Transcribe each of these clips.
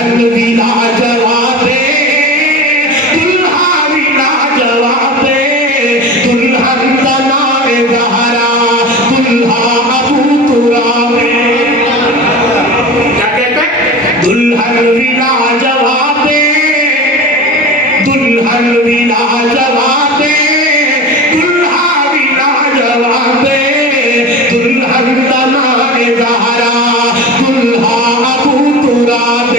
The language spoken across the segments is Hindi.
दुल्हन भी लाजवाब दुल्हा भी लाजवाब दुल्हन का नाम ज़हरा दुल्हा अबू तुराब क्या कहते दुल्हन भी लाजवाब दुल्हन भी लाजवाब दुल्हा भी लाजवाब दुल्हन का नाम ज़हरा दुल्हा अबू तुराब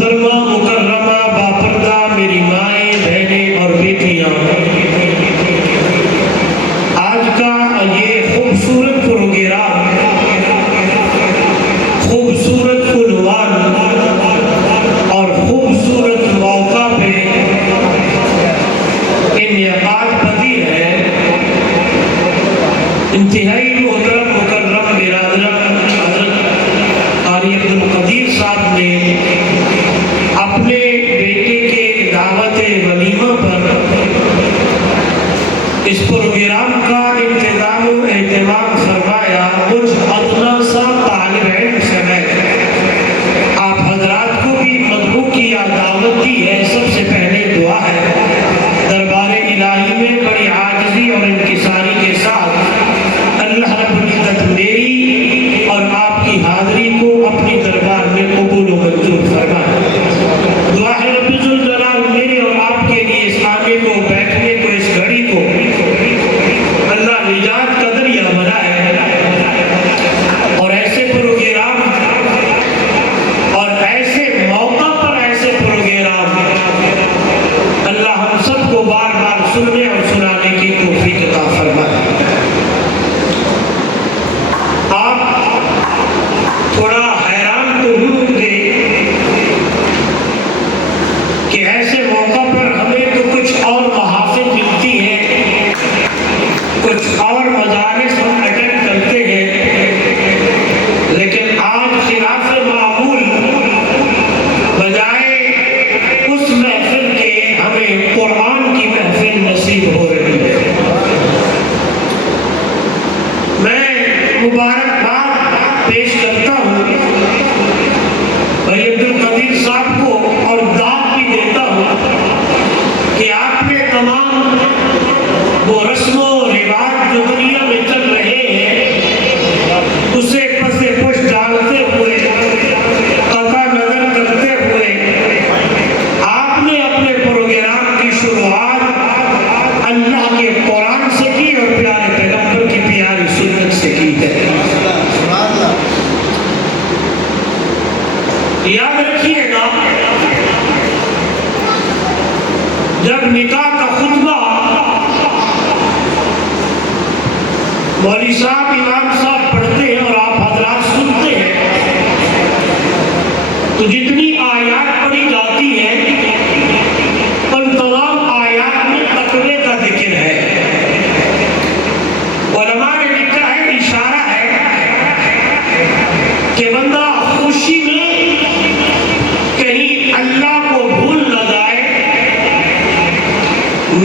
मोहतरमा मुकर्रमा बापर्दा मेरी माएँ बहनें और बेटियां, आज का ये खूबसूरत प्रोग्राम, खूबसूरत उन्वान और खूबसूरत मौका पे इन्इकाद पजीर है। इंतहाई मोहतरम मुकर्रम बिरादरान हज़रत क़ारी अब्दुल क़दीर साहब ने अपने बेटे के दावत वलीमा पर इस प्रोग्राम का इंतजाम एहतमाम फरमाया। कुछ अदना सा तालिब इल्म समेत आप हजरात को भी मदबू की दावत दी है। सबसे पहले दुआ है, दरबार इलाही में बड़ी आजिज़ी और इंकिसारी के साथ अल्लाह रब्बुल इज़्ज़त मेरी और आपकी हाज़िरी को अपनी दरबार में कबूल व मंजूर फरमाए। दुआ है रब्बुल जलाल मेरे और आपके लिए इस आने को, बैठने को, इस घड़ी को अल्लाह निजात का दरिया बनाए और ऐसे प्रोग्राम और ऐसे मौका पर ऐसे प्रोग्राम अल्लाह हम सबको बार बार सुनने और सुनाने की तौफीक अता फरमाए। आप थोड़ा हैरान तो होंगे कि ऐसे मौका पर हमें तो कुछ और महाफिल मिलती है, कुछ और मजालिस हम अटेंड करते हैं, लेकिन आज खिलाफ मामूल बजाय उस महफिल के हमें कुरान की महफिल नसीब हो रही है। मैं मुबारकबाद पेश करता हूँ भाई अब्दुल क़दीर साहब को और दाद भी देता हूँ कि आपने तमाम वो रस्मों रिवाज जो दुनिया में चल रहे हैं उसे पसे पुश डालते हुए, कता नजर करते हुए आपने अपने प्रोग्राम की शुरुआत अल्लाह के कुरान से की और प्यारे पैगंबर की प्यारी सुन्नत से की है। याद रखिएगा, जब निकाह का खुतबा मौलवी साहब, इमाम साहब पढ़ते हैं और आप हजरात सुनते हैं, तो जितनी आयात पढ़ी जाती है उन तमाम आयात में तकवे का जिक्र है। उलमा ने लिखा है, इशारा है कि बंदा खुशी में कहीं अल्लाह को भूल न जाए,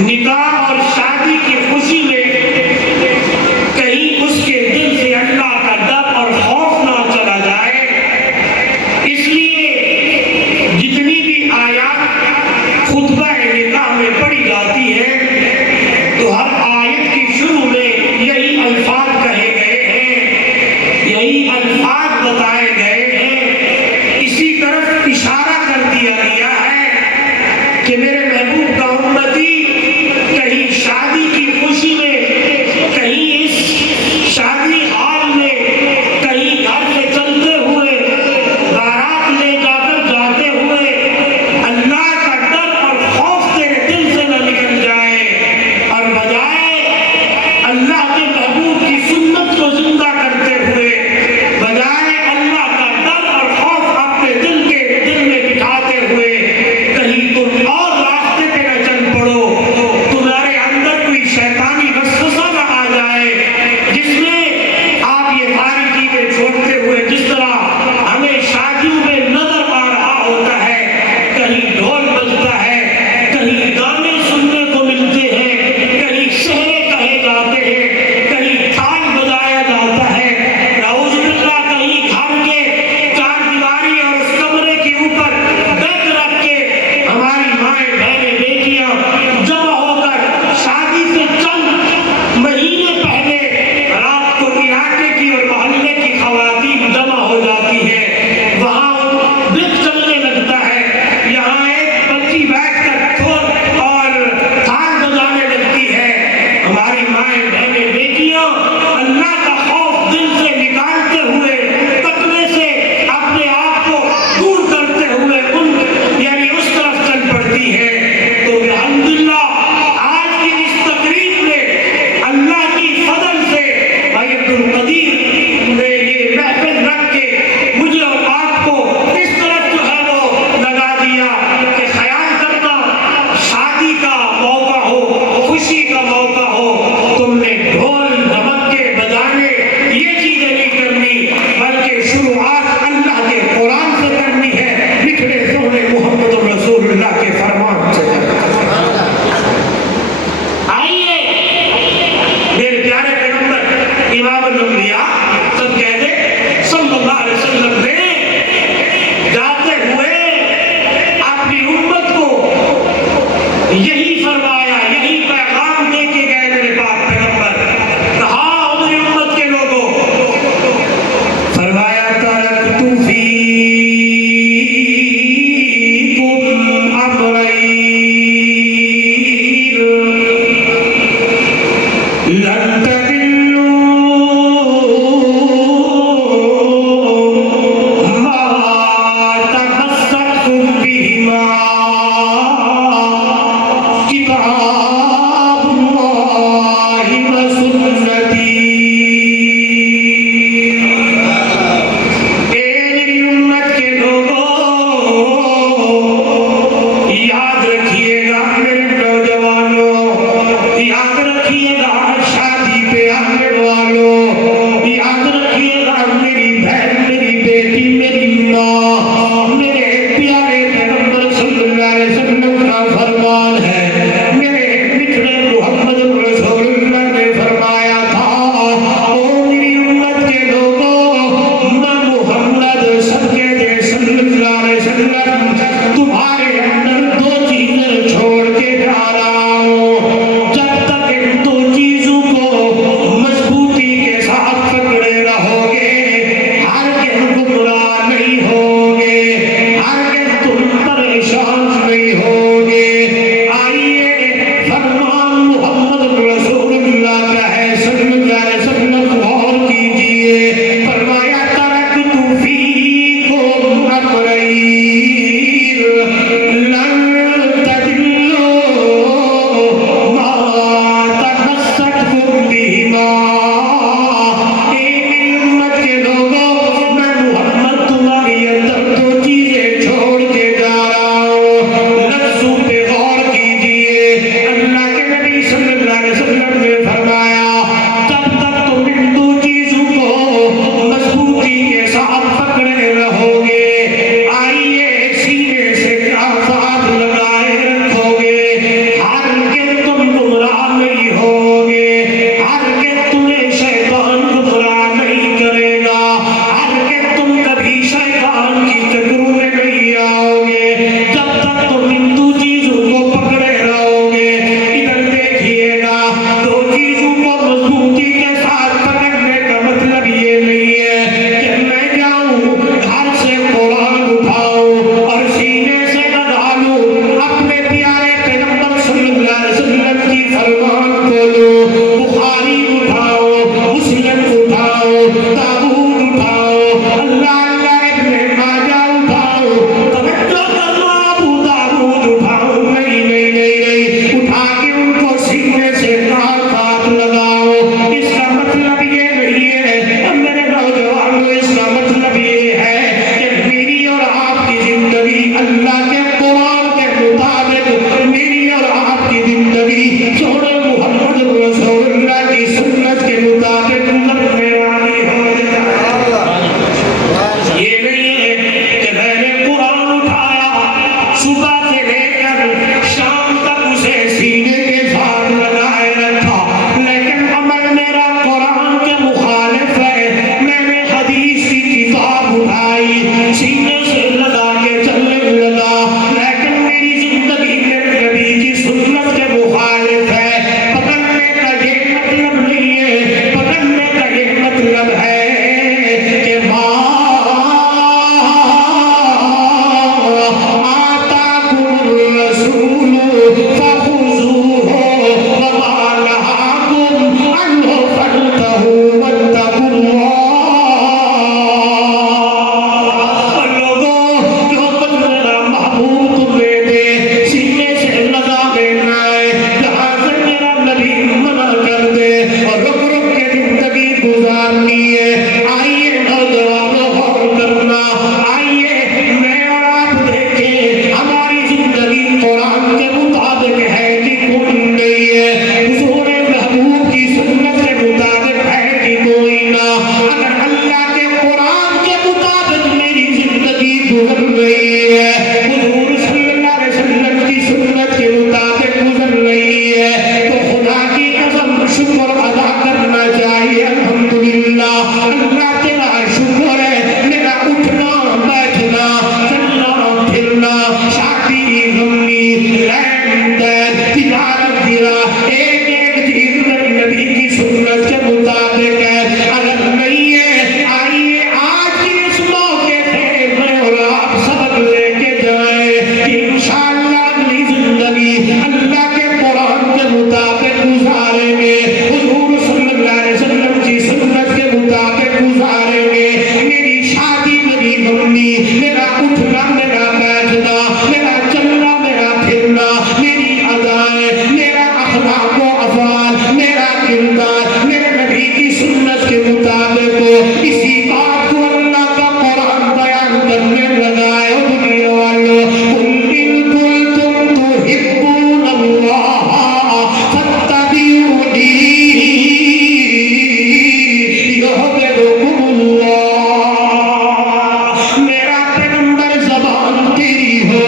निकाह और शादी की खुशी में कहीं उसके दिल से अल्लाह का डर और खौफ ना चला जाए। इसलिए जितनी भी आयत खुतबा निकाह में पढ़ी जाती है तो हर आयत की शुरू में यही अल्फाज कहे गए हैं, यही अल्फाज बताए गए हैं। इसी तरफ इशारा कर दिया गया है कि मेरे महबूब का उम्मती किताबुल्लाहि व सुन्नती। ए मेरी उम्मत के लोगों, याद रखिएगा मेरे नौजवानों, याद रखिएगा शादी पे आने वालों, याद रखिएगा मेरी बहन, मेरी बेटी, मेरी माँ, मेरे प्यारे पैगंबर सल्लल्लाहु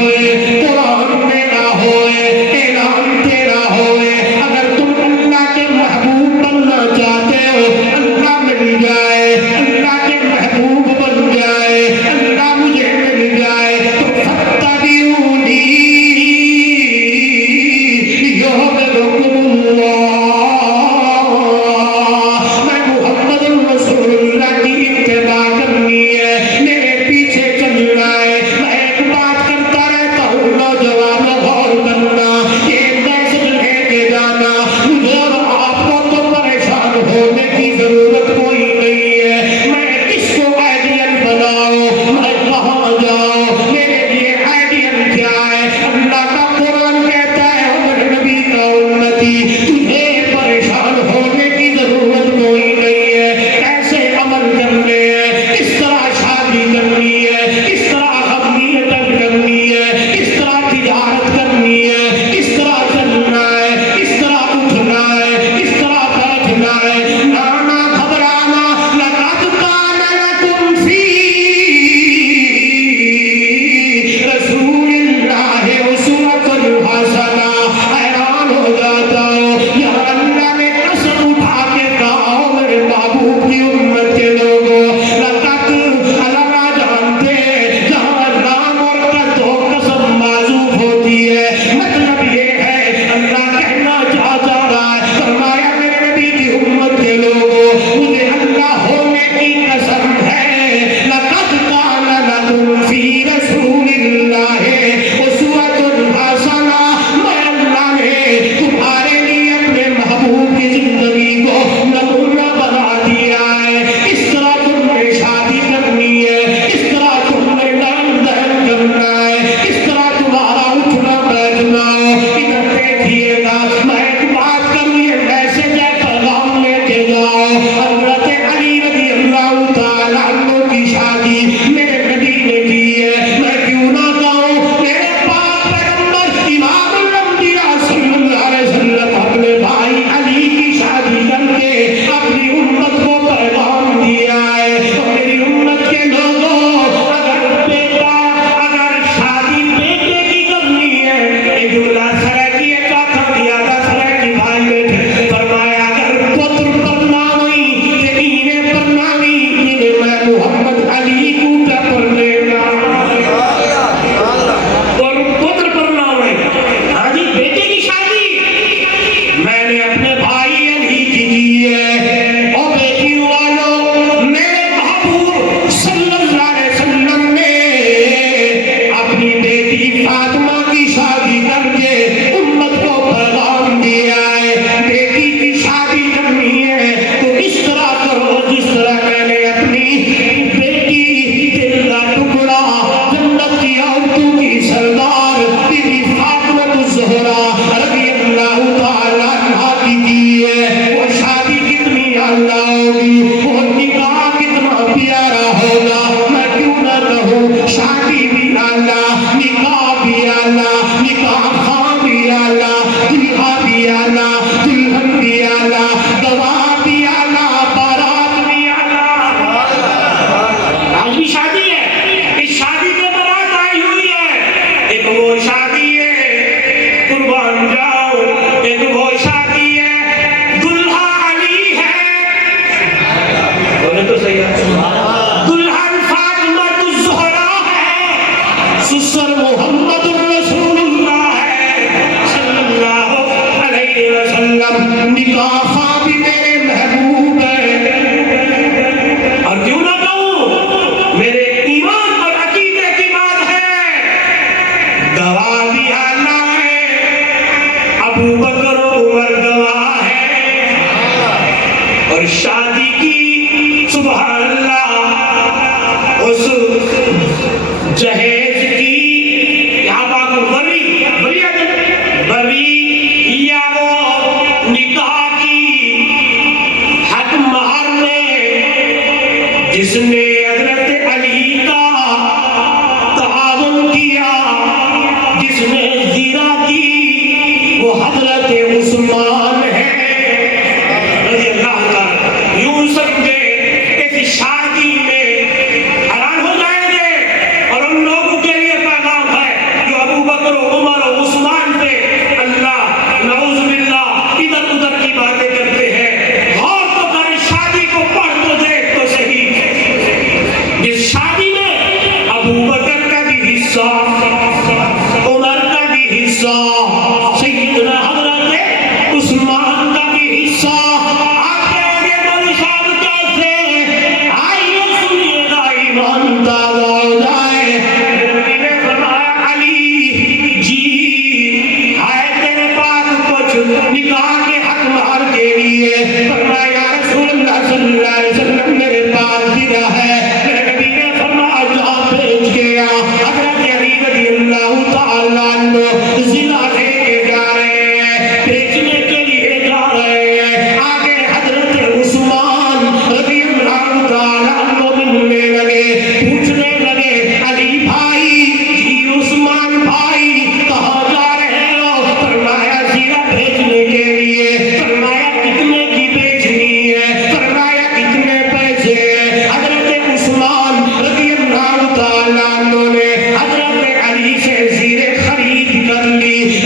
होए, कुरान मेरा होए, ऐलान तेरा होए। अगर तुम अल्लाह के महबूब बनना चाहते हो, अल्लाह मिल जाए, अल्लाह के महबूब बन जाए, अल्लाह मुझे मिल जाए, तो फत्तबिऊनी युहब्बुकुमुल्लाह। मैं मुहम्मद रसूलुल्लाह की इत्तिबा करनी है, मेरे पीछे चलना है। मैं एक बात करता रहता हूँ, नौजवानों गौर करना, ये मैसेज लेके जाना, मुझे और आपको तो परेशान होने की जरूरत कोई नहीं है। मैं किसको आइडियल बनाऊं, मैं कहाँ जाऊं, मेरे लिए आइडियल क्या है? अल्लाह का कुरान कहता है, मेरे नबी का उम्मती, तुझे परेशान होने की जरूरत कोई नहीं है। कैसे अमल करने हैं, किस तरह शादी करनी है, किस तरह खबीयत करनी है, किस तरह तिजारत करनी है, किस तरह चलना है, किस तरह उठना है, किस तरह बैठना है। ना घबराना, लक़द कान लकुम फी रसूलिल्लाहि उस्वतुन हसना। हैरान हो जाता हूँ, या अल्लाह ने कसम उठा के कहा, मेरे महबूब की उम्मत के लोगों, लक़द अल्लाह जानते हैं, जहाँ नाम और कद हो कसम माज़ूफ होती है। मतलब ये है, अल्लाह कहना चाहता रहा है, फरमाया मेरे नबी की उम्मत के लोगों, मुझे अल्लाह होने की कसम है, लक़द कान लकुम फी रसूलिल्लाहि उस्वतुन हसना। मैं अल्लाह ने तुम्हारे लिए अपने महबूब की जिंदगी को नमूना बना दिया है। इस तरह तुमने शादी करनी है, इस तरह तुमने लेन देन करना है, इस तरह तुम्हारा उठना बैठना है। इधर देखिएगा, मैं एक बात करूँ, ये मैसेज है, पैगाम लेके जाओ। हज़रत अली रज़ी अल्लाह तआला अन्हु की शादी मेरे नबी ने की है। मैं क्यों ना कहूँ, मेरे पाक पैगंबर इमामुल अंबिया सल्लल्लाहु अलैहि वसल्लम अपने भाई अली की शादी करके अपनी उम्मत को पैगाम दिया है। और मेरी उम्मत के लोगों, अगर शादी बेटे की करनी है, ये जुमला सराकी है, चौथा दिया था सराकी भाई बेटे, फरमाया अगर पुत्र पढ़ना हुई, इन्हें पढ़ना हुई, इन्हें मैं मोहम्मद अली कूटा पढ़ लेना। और पुत्र पढ़ना हुई, हाँ जी, बेटे की शादी मैंने अपने भाई अली की की है। और बेटियों वालों, मेरे महबूब सल्लल्लाहु अलैहि वसल्लम ने अपनी बेटी फातिमा की शादी करके उम्मत को पैगाम दिया है, बेटी की शादी करनी है तो इस तरह करो जिस तरह मैंने अपनी बेटी, दिल का टुकड़ा, जन्नत की औरतों की सरदार बीबी फातिमा ज़हरा रज़ी अल्लाह तआला अन्हा की है। वो शादी कितनी आला होगी, वो निकाह कितना प्यारा होगा। मैं क्यों ना कहूँ, शादी भी आला, निकाह भी आला, निकाह खां भी आला, दुल्हा भी आला, दुल्हन भी आला, गवाह भी आला, बारात भी आला। आज भी शादी है, इस शादी में बारात आई हुई है। एक वो शादी है, कुर्बान जाओ, एक वो शादी है, दुल्हा अली है, बोले तो सही है, दुल्हन फातिमा ज़हरा है, ससुर मोहम्मद रसूलुल्लाह है सल्लल्लाहु अलैहि वसल्लम। निकाह भी मेरे महबूब है। और क्यों ना कहूँ, मेरे ईमान और अकीदे की बात है, गवाह भी आना है, अबू बकर उमर गवाह है। और शादी की सुभान अल्लाह, उस जहेज की क्या बात, बरी या वो निकाह की हक महर में जिसने हज़रत अली का ताअवुन किया, जिसने ज़ीरा की, वो हज़रत उस्मान है रज़ी अल्लाह तआला। यूं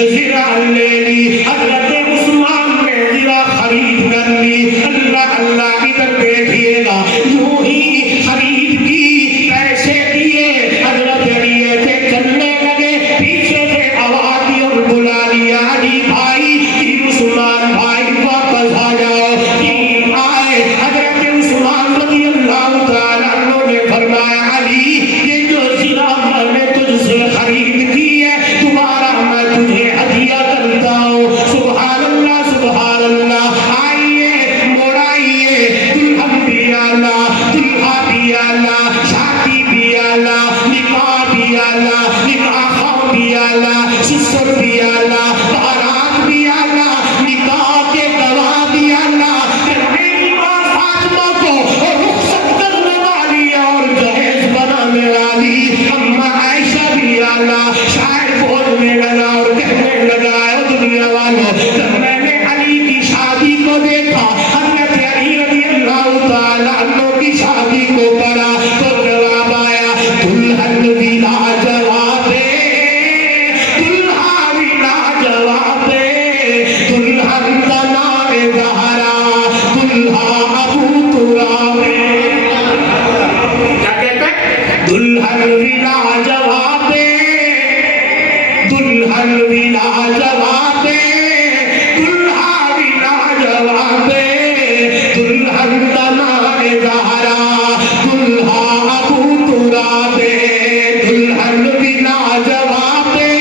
जिरा ले ली, हजरत उस्मान ने जिरा खरीद कर ली। अल्लाह अल्लाह इधर बैठिएगा, यूं ही खरीद की, पैसे दिए, हजरत अली ऐसे चलने लगे, पीछे से आवाज दी और बुला लिया, अली भाई कि उस्मान भाई वापस आ जाओ। कि आए हजरत उस्मान रज़ी अल्लाह तआला अन्हु ने फरमाया, अली ये जो जिरा मैंने तुझसे खरीद की है, दोबारा मैं तुझे हदिया करता हूँ। सुभान अल्लाह सुभान अल्लाह। आइए मोड़ाइए, दुल्हन भी आला, दुल्हा भी आला, शादी भी आला, निकाह भी आला, निकाह भी आला, ससुर भी आला, बारात भी आला, निकाह के गवाह भी आला। मेरी माँ फातिमा को रुखसत करने वाली और जहेज बनाने वाली अम्मा आयशा भी आला। शायर बोलने लगा और कहने लगा, ओ दुनिया वालों, जब मैंने अली की शादी को देखा, हज़रत अली रज़ी अल्लाह तआला अन्हु की शादी को पढ़ा, तो जवाब आया, दुल्हन भी लाजवाब है, दुल्हा भी लाजवाब है, दुल्हन का नाम ज़हरा, दुल्हा अबू तुराब है। क्या कहते हैं? दुल्हन भी लाजवाब है, दुल्हन भी लाजवाब है, दुल्हा भी लाजवाब है, दुल्हन का नाम ज़हरा, दुल्हा अबू तुराब है। दुल्हन भी लाजवाब है,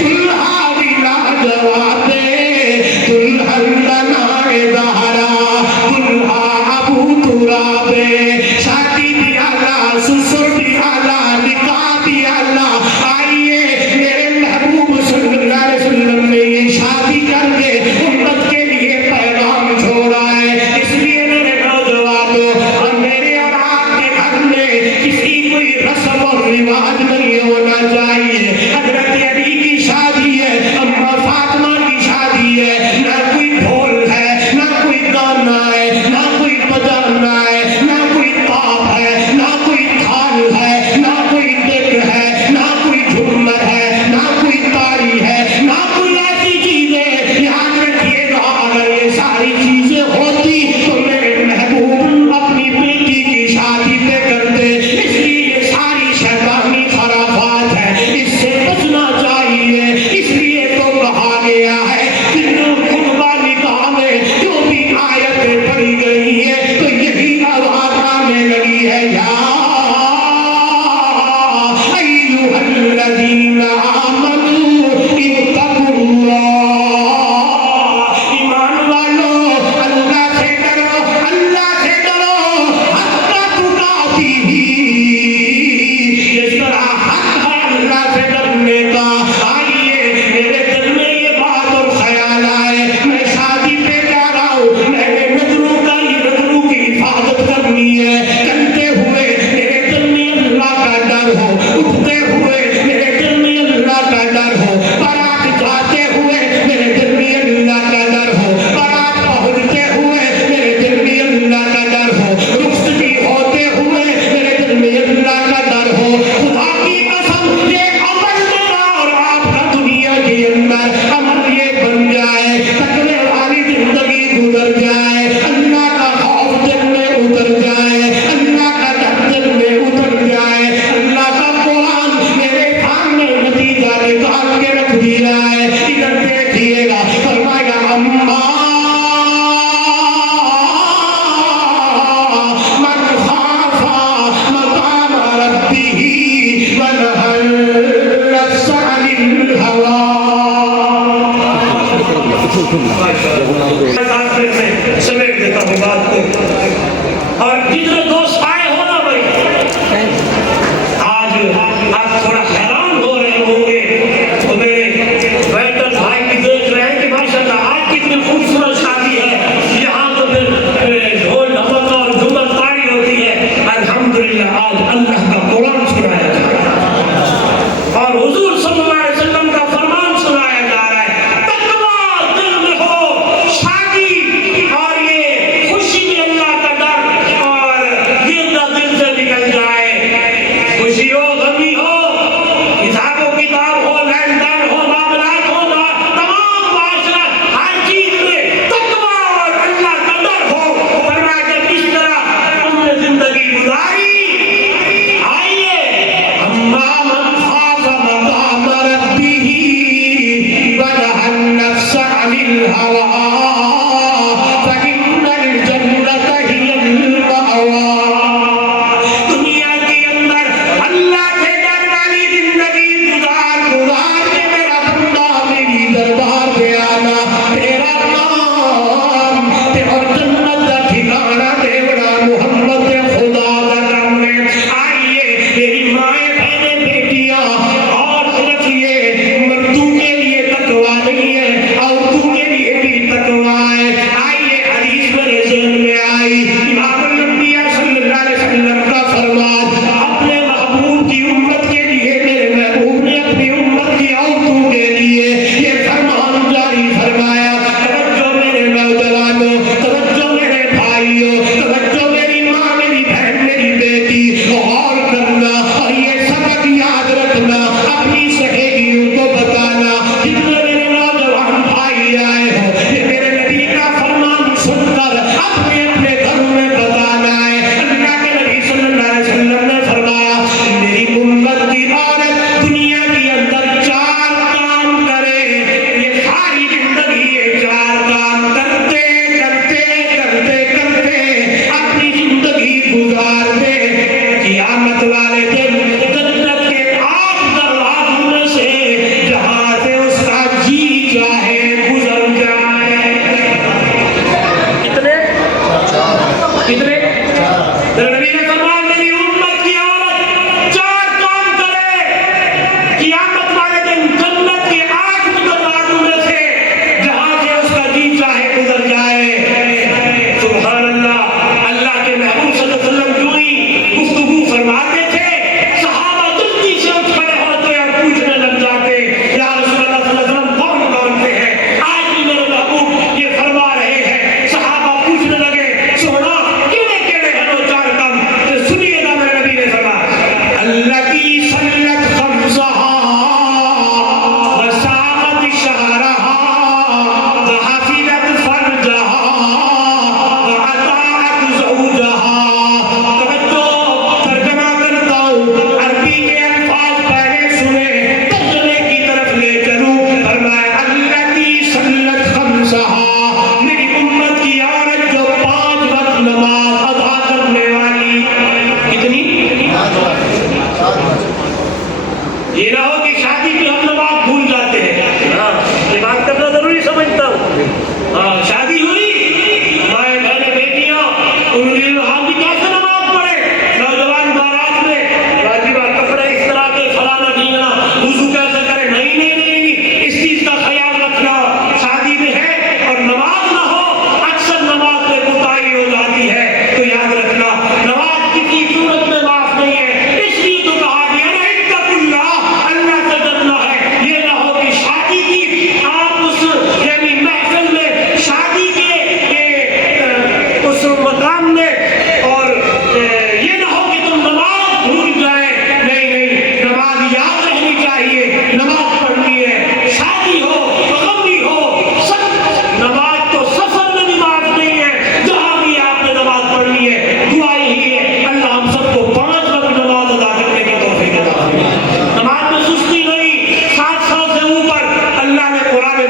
दुल्हा भी लाजवाब है, दुल्हन का नाम ज़हरा, दुल्हा अबू तुराब है। शादी भी आला, ससुर भी आला, निकाह भी आला। आइए मेरे महबूब सल्लल्लाहु अलैहि वसल्लम ने ये शादी करके उम्मत के लिए पैगाम छोड़ा है। इसलिए मेरे नौजवानों और मेरे और आपके घर में किसी कोई रस्म और रिवाज नहीं होना चाहिए। हजरत अली की शादी है, अम्मा फातिमा की शादी है, ना कोई ढोल है, ना कोई गाना है, ना कोई बजाना है, ना कोई ताप है, ना कोई थाल है, ना कोई डेक है, ना कोई झूमर है, ना कोई ताड़ी है, ना कोई ऐसी चीजें। याद रखिएगा, अगर ये सारी चीजें होती तो मेरे महबूब अपनी बेटी की शादी पे करते। इसलिए ये सारी शैतानी खराफात है, इससे बचना चाहिए। इसलिए तो कहा गया है कि खुतबा निकाह में जो भी आयतें पढ़ी गई है तो यही आवाज आने लगी है, या अय्युहल्लज़ीना आमनू इत्तक़ुल्लाह। ईमान वालों, अल्लाह से डरो, अल्लाह से डरो, हक़्क़ तुक़ातिही। जिस तरह हक़ है अल्लाह से डरने का। आइए मेरे दिल में ये बात और ख्याल आए, मैं शादी पे जा रहा हूँ, मैंने नजरों की हिफाजत करनी है। चलते हुए मेरे दिल में अल्लाह का डर हो, उठते हुए मेरे दिल में अल्लाह का डर हो, बारात जाते हुए मेरे दिल में अल्लाह का डर हो, बारात पहुंचते हुए मेरे दिल में अल्लाह का डर हो, रुखसती होते हुए मेरे दिल में अल्लाह का डर हो। खुदा की कसम, ये अमल मेरा और आपका दुनिया के अंदर अमल ये बन जाए, तकवे वाली जिंदगी गुजर जाए, अल्लाह का खौफ दिल में उतर जाए, अल्लाह का डर दिल में उतर जाए, अल्लाह का कुरान मेरे सामने नतीजा निकाल के रख दिया है। इधर देखिएगा, फरमाया अम्मा मन खाफा मकाम रब्बिही व नहल नफ्स अनिल हवा। समेट देता हूँ बात को। और जितने दोस्त आए हो ना भाई, आज आप थोड़ा हैरान हो रहे होंगे, तो मेरे वेटर भाई भी देख रहे हैं कि माशाल्लाह आज कितनी खूबसूरत शादी है। यहाँ तो फिर ढोल ढमक और झूमर ताड़ी होती है। अल्हम्दुलिल्लाह आज अल्लाह का कुरान सुनाया जा रहा है और हुजूर सल्लल्लाहु अलैहि वसल्लम का फरमान सुनाया जा रहा है। तकवा दिल में हो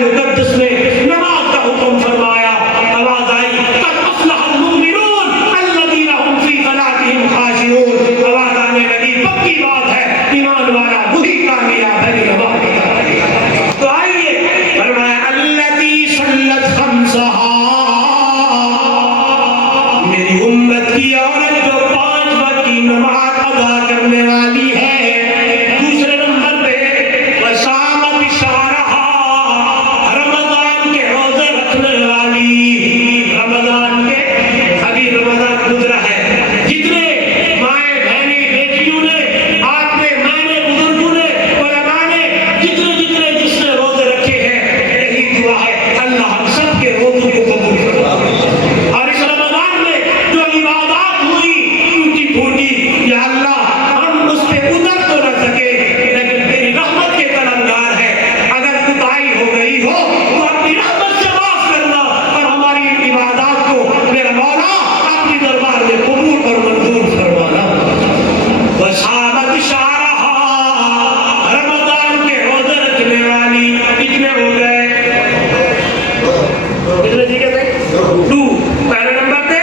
मुकद्दस में नमाज का हुक्म फरमाया, आवाज आई कद अफ़लहल मुमिनून अल्लज़ीना हुम फ़ी सलातिहिम खाशिऊन। आवाज आने लगी पक्की बात है, ईमान वाला वही कामयाब है जो नमाज अदा करे। तो आइए फरमाया अल्लती सल्लत खम्सहा, मेरी उम्मत की औरत जो 5 वक्त की नमाज अदा करने वाली है। दूसरे नंबर पे वसामत शारहा, रमजान के रोजे रखने वाली। रमजान के अभी रमजान गुजरा है, जितने माए बहनी बेटियों ने, आपने मैंने बुजुर्गों ने उलमा ने जितने जितने जिसने रोजे रखे हैं, यही दुआ है अल्लाह हम सबके रोजों को कबूल फरमाए। और इस रमजान में जो इबादत हुई टूटी फूटी, या अल्लाह हम उस पे उतर तो न सके, लेकिन तेरी रहमत के तलबगार है। अगर कुताही हो गई हो तो अपनी रहमत से माफ करना और हमारी इन इबादत को मेरा मौला अपनी दरबार में कबूल और मंजूर फरमाना। वसामत शारहा, रमजान के रोजे रखने वाली। कितने हो गए? कितने जी कहते? 2। पहले नंबर पे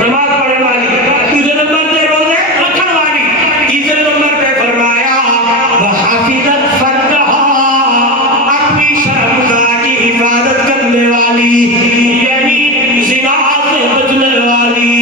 नमाज पढ़ने वाली, दूसरे नंबर पे रोजे रखने वाली, तीसरे नंबर पे फरमाया वहाफिज़त फरजहा, अपनी शर्मगाह की हिफाजत करने वाली, यानी ज़िना से बचने वाली,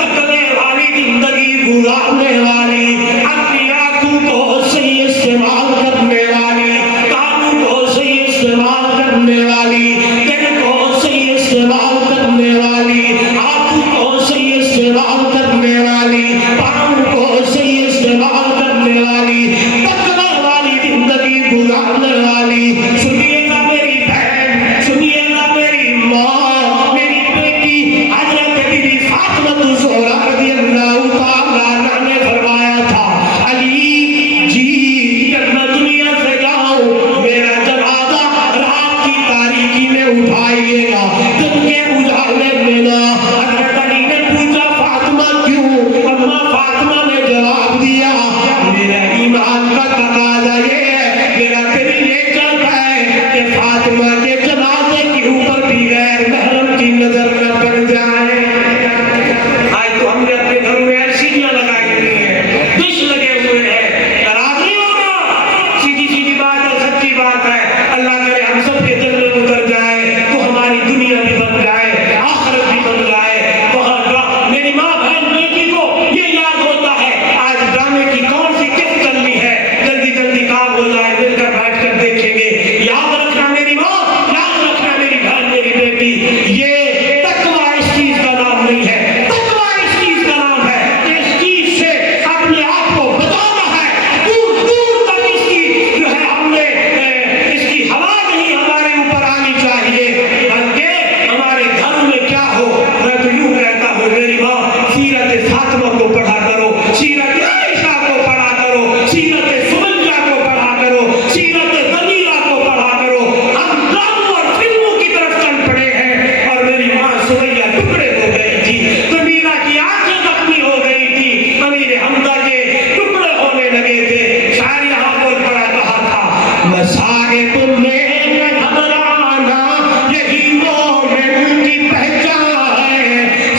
तकवे वाली जिंदगी गुजारने वाली, अपनी आंखों को सही इस्तेमाल करने वाली, कानों को सही इस्तेमाल करने वाली, दिल को सही इस्तेमाल करने वाली, हाथों को सही इस्तेमाल करने वाली, पाँव को सही इस्तेमाल करने वाली, तकवा वाली जिंदगी गुजारने वाली। सुनिएगा मेरी बहन, सुनिएगा मेरी माँ, मेरी बेटी हजरत बीबी फातिमा ज़ोहरा रज़ियल्लाहु ताला अन्हा ने फरमाया था, अली जी जब मैं दुनिया से जाऊं मेरा जनाजा रात की तारीकी में उठाइएगा, दिन के उजाले में ना। हजरत अली ने पूछा फातिमा क्यों? अम्मा फातिमा ने जवाब दिया, मेरा ईमान का तकाजा ये है, मेरा दिल ये चाहता है कि फातिमा के जनाजे के ऊपर भी गैर महरम की नजर न पड़ जाए। आज तो हमने अपने घरों में सीढ़ियां लगाई हुई हैं, डिश लगे हुए हैं, नाराज नहीं होना। सीधी सीधी बात है, सच्ची बात है। अल्लाह करे हम सबके दिल में उतर जाए तो हमारी दुनिया भी बन जाए, आखिरत भी बन जाए। बहुत मेरी माँ बहन बेटी को ये याद होता है आज ड्रामे की कौन सी किस्त चलनी है, जल्दी जल्दी काम हो जाए, मिलकर बैठ कर देखेंगे। याद रखना मेरी माँ, याद रखना मेरी बहन मेरी बेटी, ये तकवा इस चीज का नाम नहीं है। तकवा इस चीज का नाम है कि इस चीज से अपने आप को बचाना है, दूर दूर तक इसकी जो है हमने इसकी हवा नहीं हमारे ऊपर आनी चाहिए, बल्कि हमारे घर में क्या हो। मैं तो यूं कहता हूँ मेरी माँ, सीरत फातिमा को पढ़ा करो, सीरत आयशा को पढ़ा करो, सीरत सुमैया को पढ़ा करो, सीरत ज़मीरा को पढ़ा करो। हम ड्रामों और फिल्मों की तरफ चल पड़े हैं और मेरी माँ सुमैया टुकड़े हो गई थी, ज़मीरा की आंखें जख्मी हो गई थी, अमीर हमजा के टुकड़े होने लगे थे। शायर यहाँ बोल पड़ा कहा था, मसाइब में न घबराना यही मोमिन की पहचान है,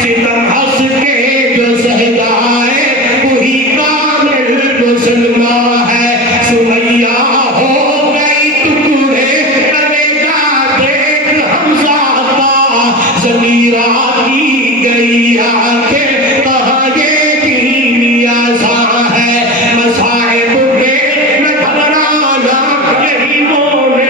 सितम हंस के जो सह जाए वही कामिल मुसलमान है। सुमैया हो गई टुकड़े कलेजा देख हमजा का, ज़मीरा की गई आंखें कहाँ ये दीनिया सा है। मसाइब में न घबराना यही मोमिन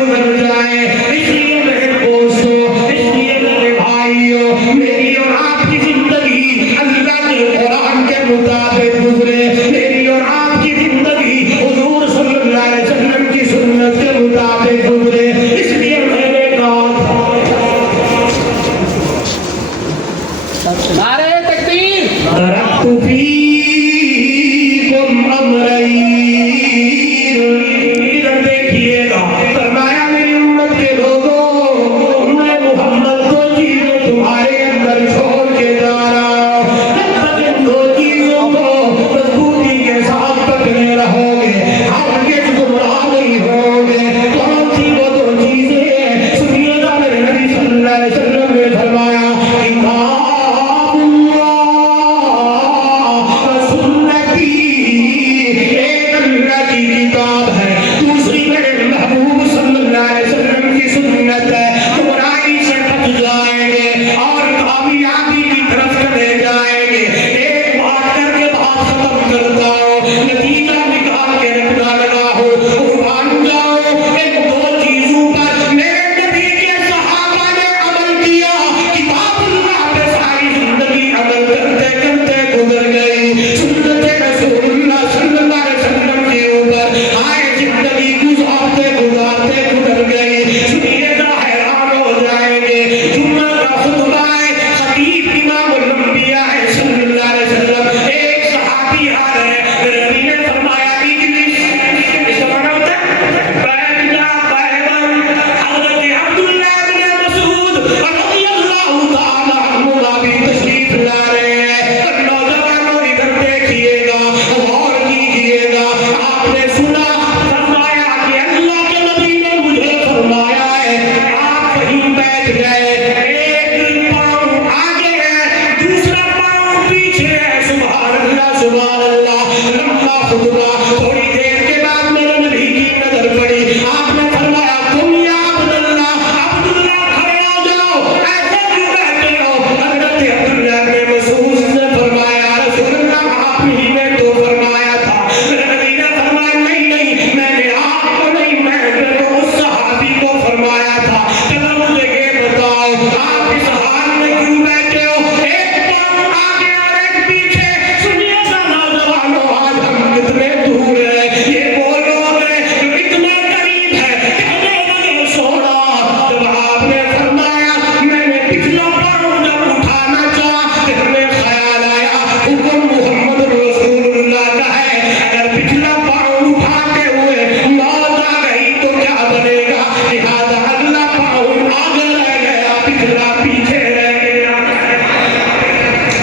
गुजर जाए। इसलिए मेरे दोस्तों, इसलिए मेरे भाइयों, मेरी और आपकी जिंदगी अल्लाह के कुरान के मुताबिक गुजरे, मेरी और आपकी जिंदगी हुजूर सल्लल्लाहु अलैहि वसल्लम की सुन्नत के मुताबिक गुजरे। इसलिए मैंने कहा नारे तकबीर। तरक्तु फीकुम अमरैन। इधर देखिएगा, फरमाया मेरी उम्मत के लोगों, मैं मोहम्मद दो चीजें तुम्हारे अंदर छोड़ के जा रहा हूं। जब तक इन दो चीजों को मजबूती के साथ पकड़े रहोगे, हरगिज़ गुमराह नहीं होगे। कौन सी वो दो चीजें हैं? सुनिएगा, मेरे नबी सल्लल्लाहु अलैहि वसल्लम ने फरमाया, थोड़ी देर के बाद मेरे नबी की नजर पड़ी, आपने फरमाया तुम या अब्दुल्लाह, अब्दुल्लाह खड़े हो जाओ, ऐसे क्यों बैठे हो? हजरत अब्दुल्लाह ने मसूद ने फरमाया रसूलुल्लाह आप ही ने तो फरमाया था। मेरे नबी ने फरमाया नहीं नहीं, मैंने आपको नहीं, मैंने तो उस सहाबी को फरमाया था। चलो मुझे ये बताओ, आप इस हाल में क्यों बैठे हो? एक पांव आगे और एक पीछे। सुनिएगा नौजवानों, आज हम कितने दूर है, ये वो लोग हैं जो इतने करीब है, कहने लगे सोना। जब आपने फरमाया मैंने पिछला पांव जब उठाना चाहा, दिल में ख्याल आया हुक्म मोहम्मद रसूलुल्लाह का है, अगर पिछला पांव उठाते हुए मौत आ गई तो क्या बनेगा? लिहाजा अगला पांव आगे रह गया, पिछला पीछे रह गया।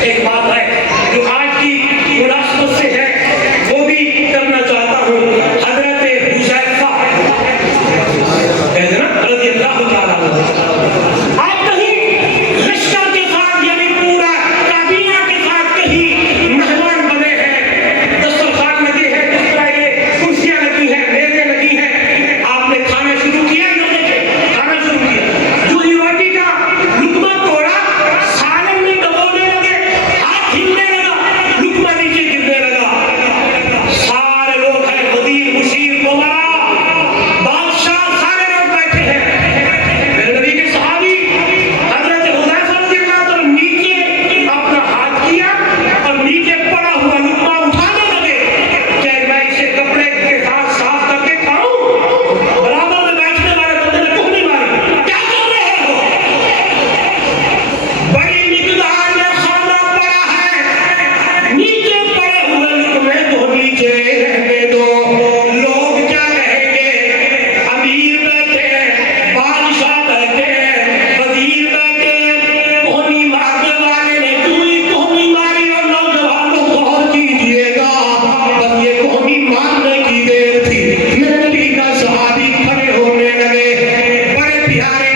एक बात है जो आज की मुनासबत से है, वो भी करना चाहता हूँ। हजरत हुज़ैफा रज़ियल्लाहु ताला अन्हु, आप कहीं लश्कर के साथ यानी पूरा काफिला के साथ कहीं मेहमान बने हैं, दस्तरखान लगे हैं, जिस तरह ये कुर्सियां लगी हैं, मेजें लगी हैं, आपने खाना शुरू किया, खाना शुरू किया, जो रोटी का लुकमा तोड़ा, सालन में डबोने लगे, हाथ हिलने लगा, लुकमा नीचे गिरने लगा। सारे लोग हैं, वजीर, मुशीर, उमरा, बादशाह, सारे लोग बैठे हैं। मेरे नबी के सहाबी हजरत हुज़ैफा रज़ियल्लाहु अन्हु नीचे अपना हाथ किया और नीचे पड़ा हुआ लुकमा उठाने लगे, चाहे मैं इसे कपड़े के साथ साफ करके खाऊं। बराबर में बैठने वाले बंदे ने कुछ नहीं मारी, क्या कर रहे हो? बड़ी मिकदार में खाना पड़ा है, नीचे पड़े हुए लुकमे को नीचे रहने दो। लोग क्या कहेंगे? अमीर बैठे, बादशाह बैठे, वजीर बैठे, कोहनी मारने वाले ने चूड़ी कोहनी मारी। और नौजवानों गौर कीजिएगा, बस ये कोहनी मारने की देर थी, मेरे नबी का सहाबी खड़े होने लगे। बड़े प्यारे